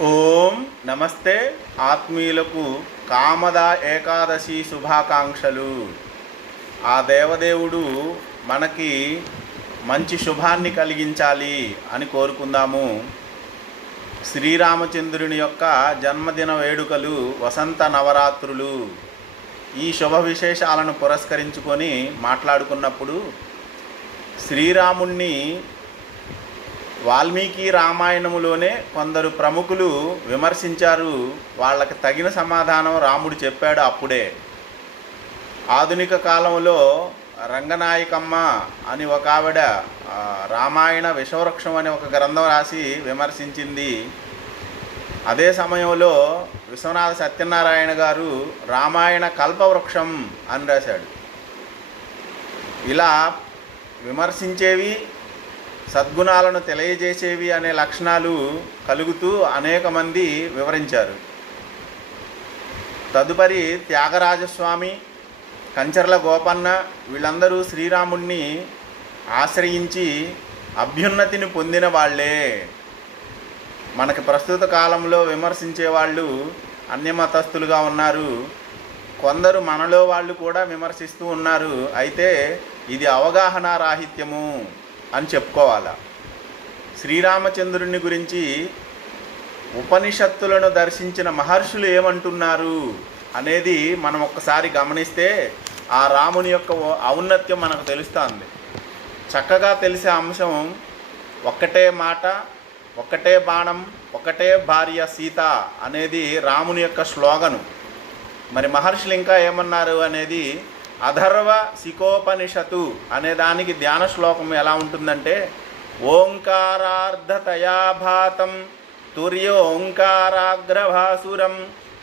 ఓం నమస్తే ఆత్మీయులకు కామద ఏకాదశి శుభాకాంక్షలు. ఆ దేవదేవుడు మనకి మంచి శుభాన్ని కలిగించాలి అని కోరుకుందాము. శ్రీరామచంద్రుని యొక్క జన్మదిన వేడుకలు వసంత నవరాత్రులు. ఈ శుభ విశేషాలను పురస్కరించుకొని మాట్లాడుకున్నప్పుడు శ్రీరాముణ్ణి వాల్మీకి రామాయణములోనే కొందరు ప్రముఖులు విమర్శించారు. వాళ్ళకి తగిన సమాధానం రాముడు చెప్పాడు అప్పుడే. ఆధునిక కాలంలో రంగనాయకమ్మ అని ఒక ఆవిడ రామాయణ విషవృక్షం అనే ఒక గ్రంథం రాసి విమర్శించింది. అదే సమయంలో విశ్వనాథ సత్యనారాయణ గారు రామాయణ కల్పవృక్షం అని రాశాడు. ఇలా విమర్శించేవి, సద్గుణాలను తెలియజేసేవి అనే లక్షణాలు కలుగుతూ అనేక మంది వివరించారు. తదుపరి త్యాగరాజస్వామి, కంచర్ల గోపన్న వీళ్ళందరూ శ్రీరాముణ్ణి ఆశ్రయించి అభ్యున్నతిని పొందిన వాళ్ళే. మనకి ప్రస్తుత కాలంలో విమర్శించే వాళ్ళు అన్యమతస్థులుగా ఉన్నారు. కొందరు మనలో వాళ్ళు కూడా విమర్శిస్తూ ఉన్నారు. అయితే ఇది అవగాహన రాహిత్యము అని చెప్పుకోవాలా. శ్రీరామచంద్రుని గురించి ఉపనిషత్తులను దర్శించిన మహర్షులు ఏమంటున్నారు అనేది మనం ఒక్కసారి గమనిస్తే ఆ రాముని యొక్క ఔన్నత్యం మనకు తెలుస్తుంది. చక్కగా తెలిసే అంశం ఒక్కటే మాట, ఒక్కటే బాణం, ఒకటే భార్య సీత అనేది రాముని యొక్క స్లోగను. మరి మహర్షులు ఇంకా ఏమన్నారు అనేది అధర్వ శిఖోపనిషత్తు అనే దానికి ధ్యాన శ్లోకం ఎలా ఉంటుందంటే, ఓంకారార్ధతయాభాతం తుర్యోంకారాగ్రభాసురం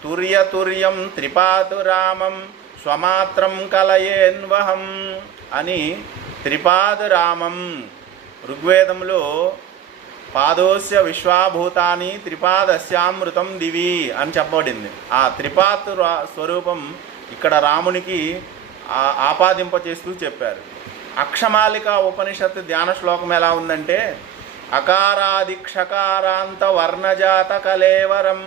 తుర్యతుర్యం త్రిపాదురామం స్వమాత్రం కలయేన్వహం అని త్రిపాదురామం ఋగ్వేదంలో పాదోస్య విశ్వాభూతాని త్రిపాదస్యామృతం దివి అని చెప్పబడింది. ఆ త్రిపాదు స్వరూపం ఇక్కడ రామునికి ఆపాదింపచేస్తూ చెప్పారు. అక్షమాలిక ఉపనిషత్తు ధ్యాన శ్లోకం ఎలా ఉందంటే, అకారాదిక్షకారాంత వర్ణజాత కలేవరం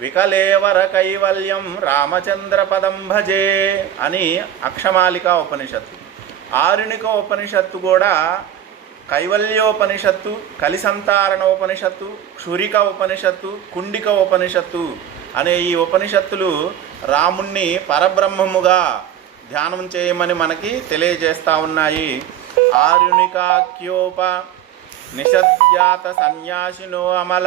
వికలేవర కైవల్యం రామచంద్ర పదం భజే అని అక్షమాలిక ఉపనిషత్తు. ఆరుణిక ఉపనిషత్తు కూడా కైవల్యోపనిషత్తు, కలిసంతారణ ఉపనిషత్తు, క్షురిక ఉపనిషత్తు, కుండిక ఉపనిషత్తు అనే ఈ ఉపనిషత్తులు రాముణ్ణి పరబ్రహ్మముగా ధ్యానం చేయమని మనకి తెలియజేస్తూ ఉన్నాయి. ఆరుణికాఖ్యోప నిషద్యాత సన్యాసినో అమల